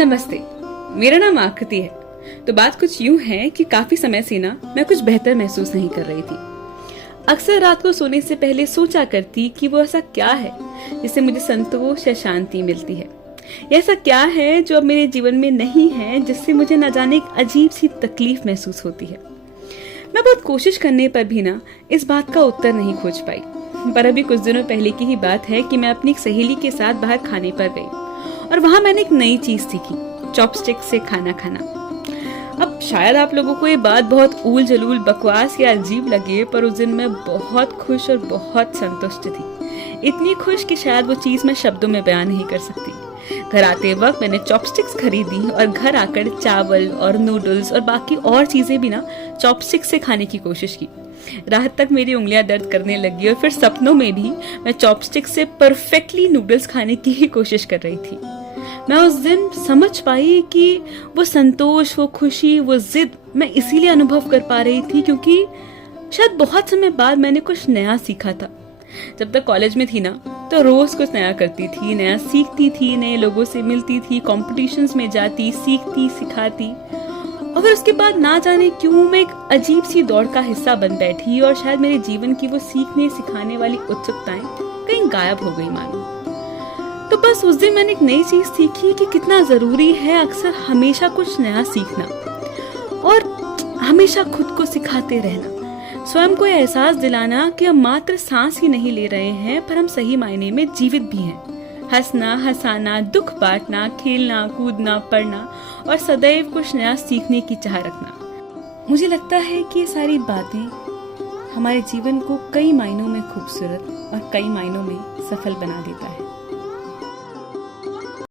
नमस्ते, मेरा नाम आकृति है। तो बात कुछ यूं है कि काफी समय से ना मैं कुछ बेहतर महसूस नहीं कर रही थी। अक्सर रात को सोने से पहले सोचा करती कि वो ऐसा क्या है जिससे मुझे संतोष या शांति मिलती है। ऐसा क्या है जो अब मेरे जीवन में नहीं है जिससे मुझे न जाने एक अजीब सी तकलीफ महसूस होती है। मैं बहुत कोशिश करने पर भी ना इस बात का उत्तर नहीं खोज पाई। पर अभी कुछ दिनों पहले की ही बात है कि मैं अपनी एक सहेली के साथ बाहर खाने पर गई और वहां मैंने एक नई चीज सीखी, चॉपस्टिक से खाना खाना। अब शायद आप लोगों को ये बात बहुत ऊल जलूल, बकवास या अजीब लगे, पर उस दिन मैं बहुत खुश और बहुत संतुष्ट थी। इतनी खुश कि शायद वो चीज मैं शब्दों में बयान नहीं कर सकती। घर आते वक्त मैंने चॉपस्टिक्स खरीदी और घर आकर चावल और नूडल्स और बाकी और चीजें भी ना चॉपस्टिक से खाने की कोशिश की। रात तक मेरी उंगलियां दर्द करने लगी और फिर सपनों में भी मैं चॉपस्टिक से परफेक्टली नूडल्स खाने की ही कोशिश कर रही थी। मैं उस दिन समझ पाई कि वो संतोष, वो खुशी, वो जिद मैं इसीलिए अनुभव कर पा रही थी क्योंकि शायद बहुत समय बाद मैंने कुछ नया सीखा था। जब तक कॉलेज में थी ना तो रोज कुछ नया करती थी, नया सीखती थी, नए लोगों से मिलती थी, कॉम्पिटिशन्स में जाती, सीखती, सिखाती, और फिर उसके बाद ना जाने क्यों मैं एक अजीब सी दौड़ का हिस्सा बन बैठी और शायद मेरे जीवन की वो सीखने सिखाने वाली उत्सुकताएं कहीं गायब हो गई मानो। तो बस उस दिन मैंने एक नई चीज सीखी कि कितना जरूरी है अक्सर हमेशा कुछ नया सीखना और हमेशा खुद को सिखाते रहना, स्वयं को एहसास दिलाना कि हम मात्र सांस ही नहीं ले रहे हैं पर हम सही मायने में जीवित भी हैं। हंसना, हंसाना, दुख बांटना, खेलना, कूदना, पढ़ना और सदैव कुछ नया सीखने की चाह रखना। मुझे लगता है कि ये सारी बातें हमारे जीवन को कई मायनों में खूबसूरत और कई मायनों में सफल बना देता है।